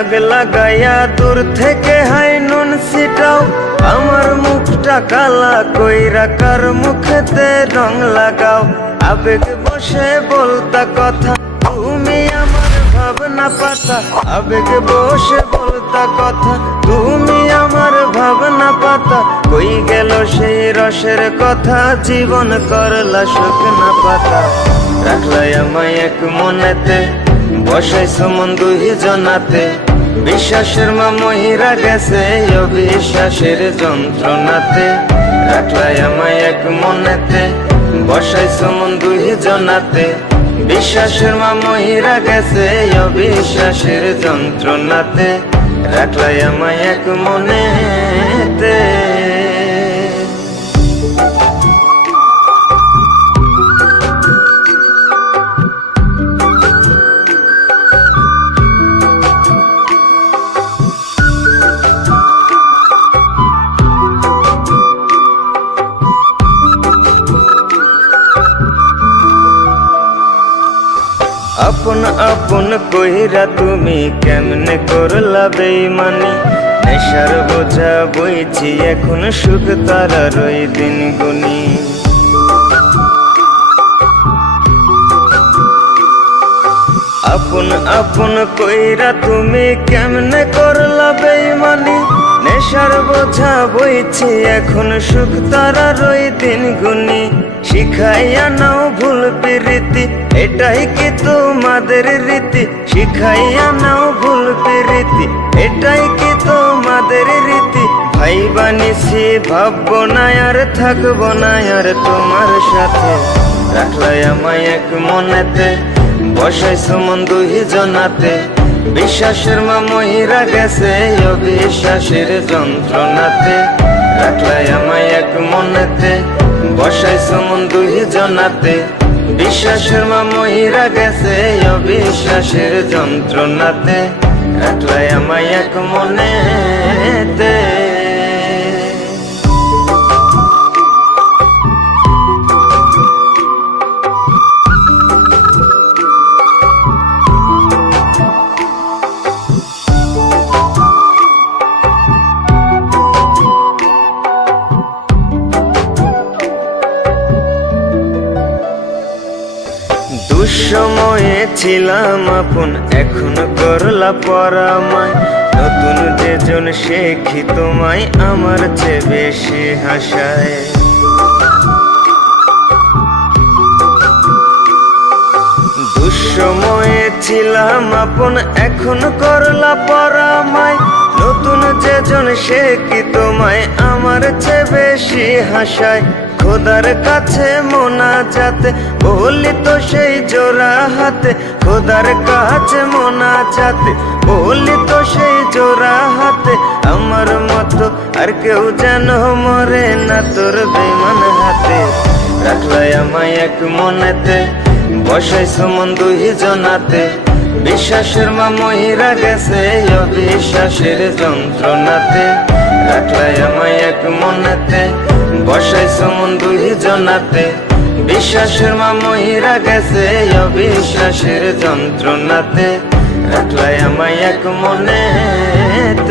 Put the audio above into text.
দাগ লাগাইয়া দূর থেকে হাই নুন ছিটাও, আমার মুখটা কালা কইরা কার মুখেতে রং লাগাও। আবেগ বসে বলতা কথা, তুমি আমার ভাবনা পাতা। আবেগ বসে বলতা কথা, তুমি আমার ভাবনা পাতা। কই গেল সেই রসের কথা, জীবন করলা শুকনা পাতা। রাখলাই আমায় এক মনেতে, বসাইছো মন দুই জনাতে। বিশ্বাসের মা মহিরা গেছে অবিশ্বাসের যন্ত্রণাতে। রাখলাই আমায় এক মনেতে, বসাইছো মন দুই জনাতে। বিশ্বাসের মা মহিরা গেছে অবিশ্বাসের যন্ত্রণাতে। রাখলাই আমায় এক মনেতে। আপন আপন কইরা তুমি কেমনে করলা বেইমানি। নেশার বোঝা বইছি এখন সুখ তারার ওই দিন গুনি। আপন আপন কইরা তুমি কেমনে করলা বেইমানি। নেশার বোঝা বইছি এখন সুখ তারার ওই দিন গুনি। শিখাইয়া নাও ভুল প্রীতি, এটাই কি তোমাদের রীতি। শিখাইয়া নাও ভুল প্রীতি, এটাই কি তোমাদের রীতি। ভাই বানিছি ভাববো না আর থাকবো না আর তোমার সাথে। রাখলাই আমায় এক মনেতে, বসাইছো মন দুই জনাতে। বিশ্বাসের মা মহিরা গেছে অবিশ্বাসের যন্ত্রণাতে। রাখলাই আমায় এক মনেতে, বসাইছো মন দুই জনাতে। বিশ্বাসের মা মহিরা গেছে অবিশ্বাসের যন্ত্রণাতে। রাখলাই আমায় এক মনেতে। দুঃসময়ে ছিলাম আপন, এখন করলা পরামায়। নতুন যেজন শেখি তোমায়, আমার চেয়ে বেশি হাসায়। দুঃসময়ে ছিলাম আপন, এখন করলা পরামায়। নতুন যেজন শেখি তোমায়, আমার চেয়ে বেশি হাসায়। খোদার কাছে মোনাজাতে বলি তো সেই জোড়া হাতে। খোদার কাছে মোনাজাতে বলি তো সেই জোড়া হাতে। আমার মতো আর কেউ যেন মরে না তোর বেমান হাতে। রাখলাই আমায় এক মনেতে, বসাইছো মন দুই জনাতে। বিশ্বাসের মা মহিরা গেছে অবিশ্বাসের যন্ত্রণাতে। রাখলাই আমায় এক মনেতে, বসাইছো মন দুই জনাতে। বিশ্বাসের মা মহিরা গেছে অবিশ্বাসের যন্ত্রণাতে। রাখলাই আমায় এক মনেতে।